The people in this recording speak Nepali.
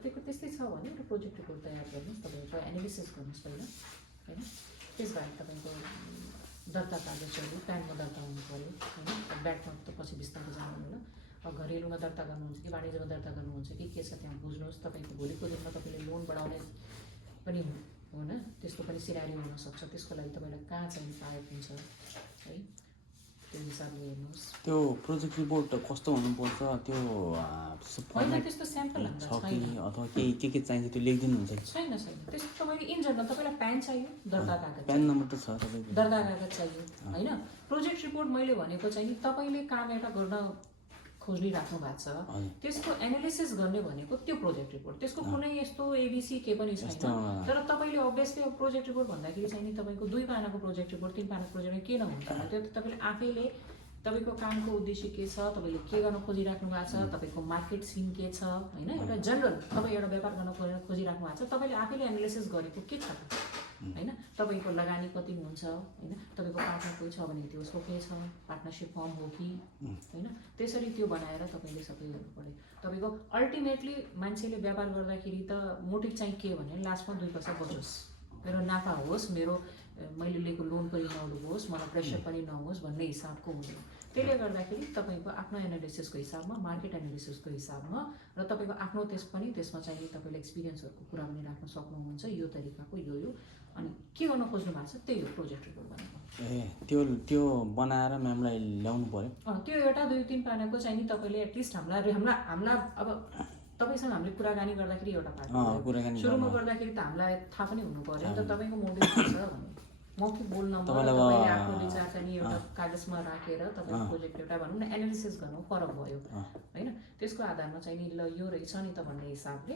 तपाईँको त्यस्तै छ भने एउटा प्रोजेक्ट रिपोर्ट तयार गर्नुहोस्, तपाईँको एनालिसिस गर्नुहोस् पहिला होइन। त्यसबाहेक तपाईँको दर्ता कागजहरू प्यानमा दर्ता हुनु पऱ्यो होइन। ब्याङ्कमा त पछि बिस्तारै जानु होला। अब घरेलुमा दर्ता गर्नुहुन्छ कि वाणिज्यमा दर्ता गर्नुहुन्छ कि के छ त्यहाँ बुझ्नुहोस्। तपाईँको भोलिको दिनमा तपाईँले लोन बढाउने पनि होइन, त्यस्तो पनि सिनारी हुनसक्छ। त्यसको लागि तपाईँलाई कहाँ चाहिँ सहायक हुन्छ है, त्यो हिसाबले हेर्नुहोस्। त्यो प्रोजेक्ट रिपोर्ट कस्तो हुनुपर्छ त्यो होइन त्यस्तो स्याम्पल छ कि अथवा के चाहिन्छ त्यो लेखिदिनुहुन्छ? छैन छैन त्यस्तो। तपाईँले इन जनरल तपाईँलाई प्यान चाहियो, दर्ता कागज, प्यान नम्बर त छ तपाईँको, दर्ता कागज चाहियो होइन। प्रोजेक्ट रिपोर्ट मैले भनेको चाहिँ नि तपाईँले काम एउटा गर्न खोजिराख्नु भएको छ, त्यसको एनालिसिस गर्ने भनेको त्यो प्रोजेक्ट रिपोर्ट। त्यसको कुनै यस्तो एबिसी के पनि छैन। तर तपाईँले अभियसली अब प्रोजेक्ट रिपोर्ट भन्दाखेरि चाहिँ नि तपाईँको 2 पानाको प्रोजेक्ट रिपोर्ट 3 पानाको प्रोजेक्ट किन हुन्छ त्यो त तपाईँले आफैले तपाईँको कामको उद्देश्य के छ, तपाईँले के गर्न खोजिराख्नु भएको छ, तपाईँको मार्केट सिन के छ होइन, एउटा जनरल तपाईँ एउटा व्यापार गर्न खोजिराख्नु भएको छ, तपाईँले आफैले एनालिसिस गरेको के छ होइन। तपाईँको लगानी कति हुन्छ होइन, तपाईँको पार्टनर कोही छ भने त्यसको के छ, पार्टनरसिप फर्म हो कि होइन, त्यसरी त्यो बनाएर तपाईँले सबै गर्नु पऱ्यो। तपाईँको अल्टिमेटली मान्छेले व्यापार गर्दाखेरि त मोटिभ चाहिँ के भने लास्टमा 2 पैसा बचोस्, मेरो नाफा होस्, मेरो मैले लिएको लोन पनि नडुबोस्, मलाई प्रेसर पनि नहोस् भन्ने हिसाबको हुँदैन। त्यसले गर्दाखेरि तपाईँको आफ्नो एनालिसिसको हिसाबमा, मार्केट एनालिसिसको हिसाबमा र तपाईँको आफ्नो त्यसमा चाहिँ तपाईँले एक्सपिरियन्सहरूको कुरा पनि राख्न सक्नुहुन्छ। यो तरिकाको यो अनि के गर्न खोज्नु भएको छ त्यही हो प्रोजेक्ट रिपोर्ट भनेको। त्यो बनाएर म्यामलाई ल्याउनु पर्यो। त्यो एउटा 2-3 पानाको चाहिँ नि तपाईँले एटलिस्ट हामीलाई अब तपाईँसँग हामीले कुराकानी गर्दाखेरि एउटा पार्ट सुरुमा गर्दाखेरि त हामीलाई थाहा पनि हुनु पर्यो नि त तपाईँको मोटिभ के छ भने। मौखिक बोल्न तपाईँले आफ्नो विचार चाहिँ नि एउटा कागजमा राखेर तपाईँको प्रोजेक्ट एउटा भनौँ न एनालिसिस गर्नु फरक भयो होइन। त्यसको आधारमा चाहिँ नि ल यो रहेछ नि त भन्ने हिसाबले